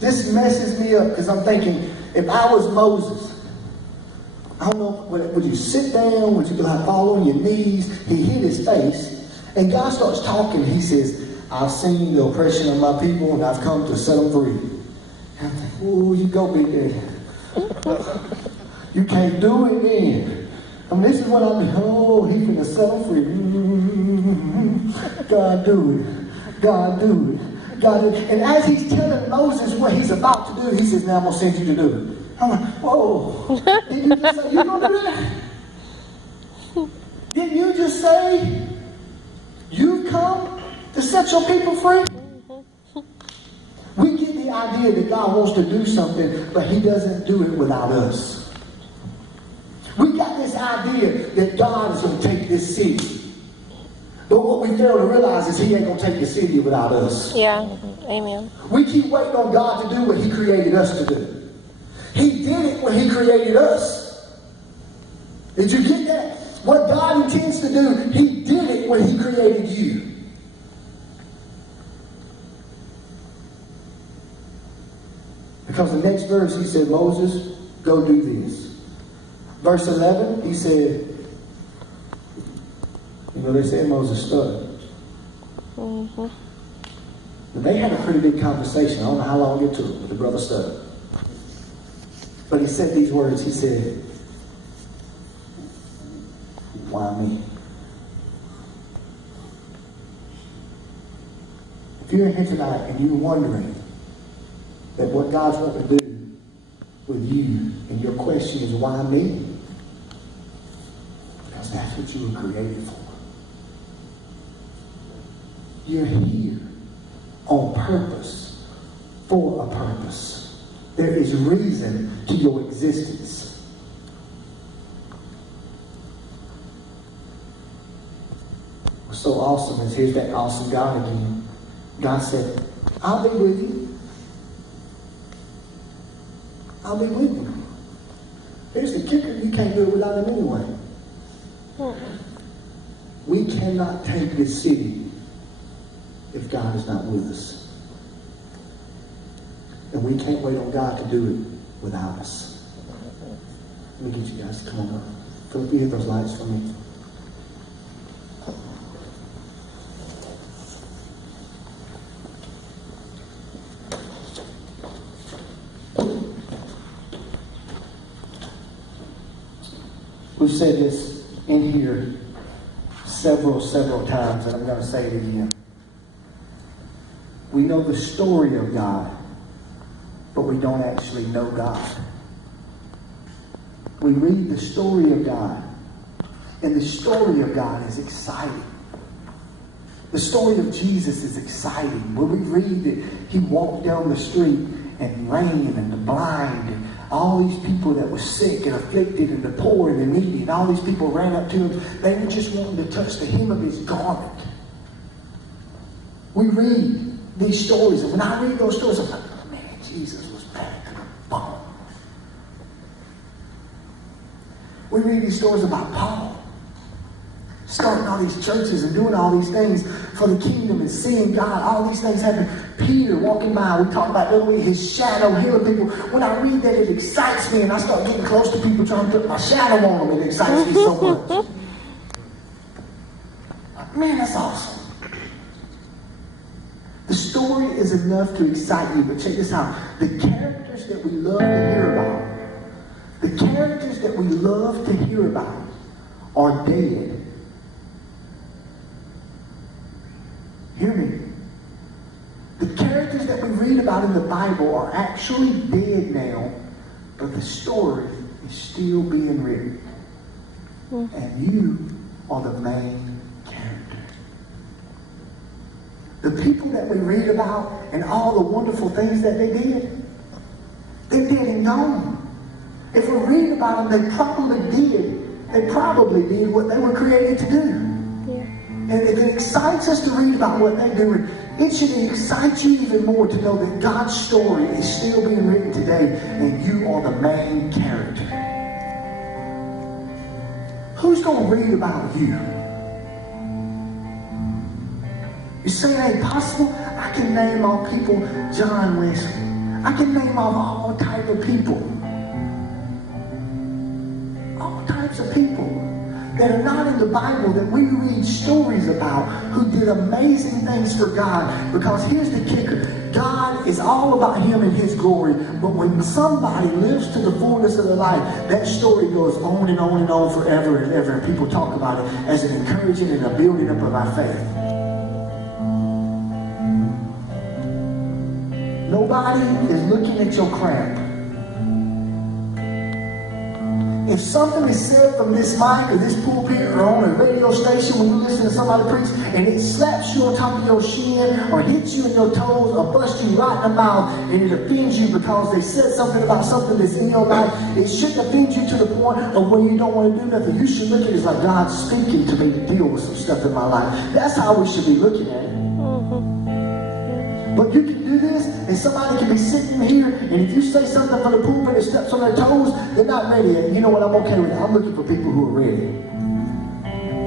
This messes me up because I'm thinking, if I was Moses, I don't know, would you sit down? Would you like fall on your knees? He hit his face, and God starts talking. He says, I've seen the oppression of my people, and I've come to set them free. And I'm thinking, oh, you go, big daddy. You can't do it then. And this is what I'm thinking, oh, he's going to set them free. God, do it. God, do it. God, do it. And as he's telling Moses what he's about to do, he says, now I'm going to send you to do it. I'm like, whoa. Did you just say you're going to do that? Didn't you just say you come to set your people free? We get the idea that God wants to do something, but he doesn't do it without us. We got this idea that God is going to take this city. But what we fail to realize is he ain't going to take the city without us. Yeah, amen. We keep waiting on God to do what he created us to do. He did it when he created us. Did you get that? What God intends to do, he did it when he created you. Because the next verse he said, Moses, go do this. Verse 11, he said, you know, they said Moses stuttered. Mm-hmm. But they had a pretty big conversation. I don't know how long it took, but the brother stuttered. But he said these words. He said, why me? If you're in here tonight and you're wondering that what God's wanting to do with you, and your question is, why me? Because that's what you were created for. You're here on purpose, for a purpose. There is reason to your existence. What's so awesome is here's that awesome God again. God said, I'll be with you. I'll be with you. Here's the kicker, you can't do it without him anyway. We cannot take this city if God is not with us. And we can't wait on God to do it without us. Let me get you guys to come on up. Philip, you hit those lights for me. We've said this in here several times, and I'm going to say it again. We know the story of God, but we don't actually know God. We read the story of God, and the story of God is exciting. The story of Jesus is exciting. When we read that he walked down the street and ran, and the blind, and all these people that were sick and afflicted, and the poor and the needy, and all these people ran up to him. They were just wanting to touch the hem of his garment. We read these stories, and when I read those stories, I'm like, man, Jesus was bad to the bone. We read these stories about Paul starting all these churches and doing all these things for the kingdom and seeing God. All these things happen. Peter walking by, we talked about the other week, his shadow healing people. When I read that, it excites me, and I start getting close to people trying to put my shadow on them. It excites me so much. Man, that's awesome. The story is enough to excite you, but check this out. The characters that we love to hear about, the characters that we love to hear about are dead. Hear me. The characters that we read about in the Bible are actually dead now, but the story is still being written. And you are the main character. The people that we read about and all the wonderful things that they did, they're dead and gone. If we read about them, they probably did what they were created to do. And if it excites us to read about what they do, it should excite you even more to know that God's story is still being written today, and you are the main character. Who's going to read about you? You say it ain't possible? I can name all people. John Wesley. I can name off all types of people. All types of people that are not in the Bible that we read stories about who did amazing things for God. Because here's the kicker. God is all about Him and His glory. But when somebody lives to the fullness of their life, that story goes on and on and on forever and ever. And people talk about it as an encouraging and a building up of our faith. Nobody is looking at your crap. If something is said from this mic or this pulpit or on a radio station when you listen to somebody preach and it slaps you on top of your shin or hits you in your toes or busts you right in the mouth and it offends you because they said something about something that's in your life, it shouldn't offend you to the point of where you don't want to do nothing. You should look at it as like God's speaking to me to deal with some stuff in my life. That's how we should be looking at it. But you can do this, and somebody can be sitting here, and if you say something from the pulpit that steps on their toes, they're not ready yet. You know what? I'm okay with that. I'm looking for people who are ready.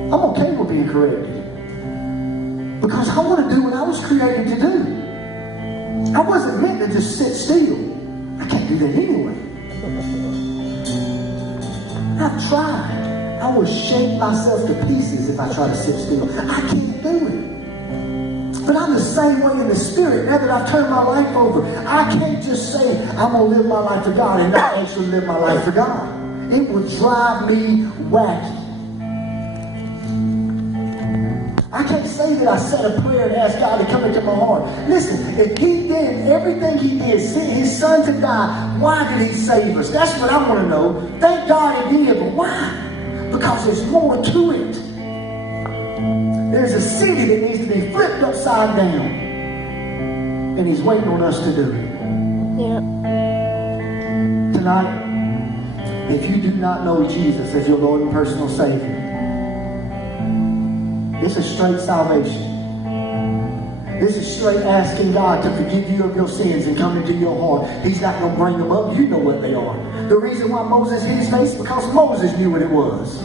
I'm okay with being corrected. Because I want to do what I was created to do. I wasn't meant to just sit still. I can't do that anyway. I've tried. I will shake myself to pieces if I try to sit still. I can't do it. But I'm the same way in the spirit. Now that I've turned my life over, I can't just say I'm going to live my life for God and not actually live my life for God. It would drive me wacky. I can't say that I said a prayer and asked God to come into my heart. Listen, if He did everything He did, sent His Son to die, why did He save us? That's what I want to know. Thank God He did, but why? Because there's more to it. There's a city that needs to be flipped upside down. And He's waiting on us to do it. Yeah. Tonight, if you do not know Jesus as your Lord and personal Savior, it's a straight salvation. This is straight asking God to forgive you of your sins and come into your heart. He's not going to bring them up. You know what they are. The reason why Moses hid his face, because Moses knew what it was.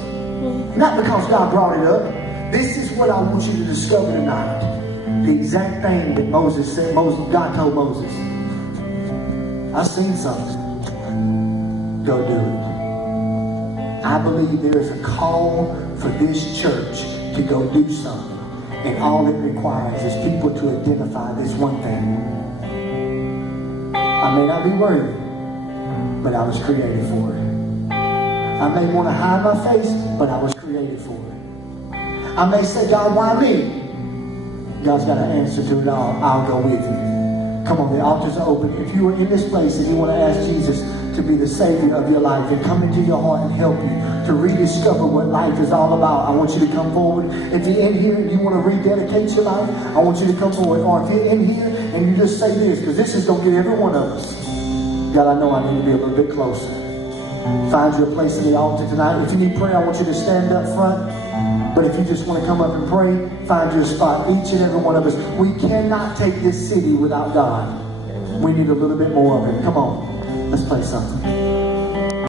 Not because God brought it up. This is what I want you to discover tonight. The exact thing that Moses said, God told Moses. I've seen something. Go do it. I believe there is a call for this church to go do something. And all it requires is people to identify this one thing. I may not be worthy, but I was created for it. I may want to hide my face, but I was created for it. I may say, God, why me? God's got an answer to it all. I'll go with you. Come on, the altars are open. If you are in this place and you want to ask Jesus to be the Savior of your life and come into your heart and help you to rediscover what life is all about, I want you to come forward. If you're in here and you want to rededicate your life, I want you to come forward. Or if you're in here and you just say this, because this is going to get every one of us. God, I know I need to be a little bit closer. Find you a place in the altar tonight. If you need prayer, I want you to stand up front. But if you just want to come up and pray, find your spot. Each and every one of us. We cannot take this city without God. We need a little bit more of it. Come on. Let's play something.